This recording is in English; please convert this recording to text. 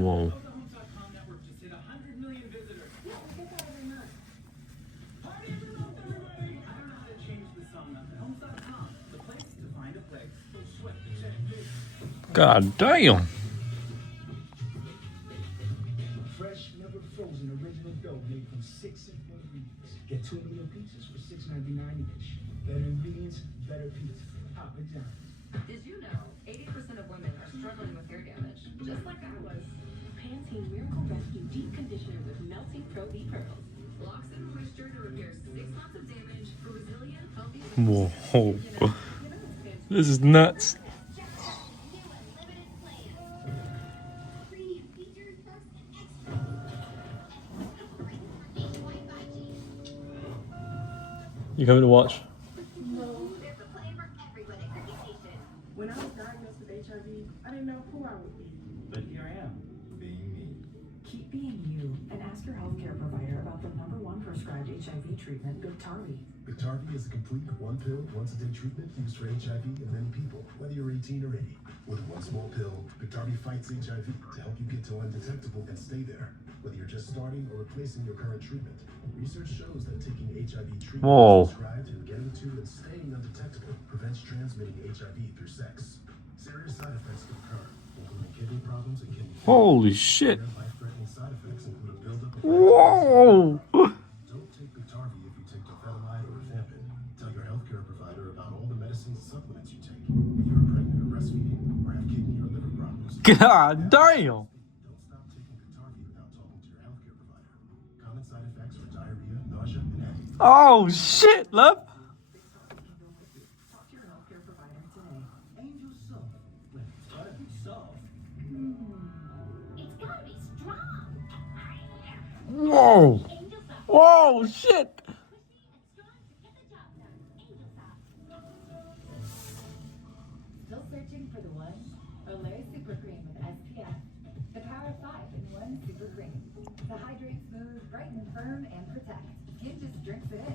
Whoa. God damn. Fresh, never frozen, original dough made from 6 simple ingredients. Get 2 million pizzas for $6.99 each. Better ingredients, better pizza. Papa John's. Did you know 80% of women are struggling with hair damage, just like I was? Pantene Miracle Rescue Deep Conditioner with Melting Pro V Pearls. Locks in moisture to repair 6 months of damage for resilient, healthy. Whoa. This is nuts. You coming to watch? When I was diagnosed with HIV, I didn't know who I would be. But here I am, being me. Keep being you and ask your healthcare provider about the #1 prescribed HIV treatment, Biktarvy. Biktarvy is a complete one-pill, once-a-day treatment used for HIV in many people, whether you're 18 or 80. With one small pill, Biktarvy fights HIV to help you get to undetectable and stay there, whether you're just starting or replacing your current treatment. Research shows that taking HIV treatment Whoa. prescribed and getting to and staying undetectable prevents transmitting HIV through sex. Serious side effects can occur, including kidney problems and kidney failure. Holy shit. Life-threatening side effects include a buildup of Whoa. Don't take Biktarvy if you take dofetamide or rifampin. Tell your healthcare provider about all the medicines and supplements you take. If you're pregnant or breastfeeding or have kidney or liver problems, God damn. don't stop taking Biktarvy without talking to your healthcare provider. Common side effects are diarrhea, nausea, and headache. Oh shit, love. Talk to your healthcare provider today. Angel soft. Well, it's gotta be soft. It's gotta be strong. Whoa. Angel Soft. Whoa, shit. Squishy and strong to get the job done. Angel Soft. Still searching for the one? Olay Super Cream with SPF. The power of 5 in 1 super cream. To hydrate smooth, brighten firm, and protect. Skin just drinks it in.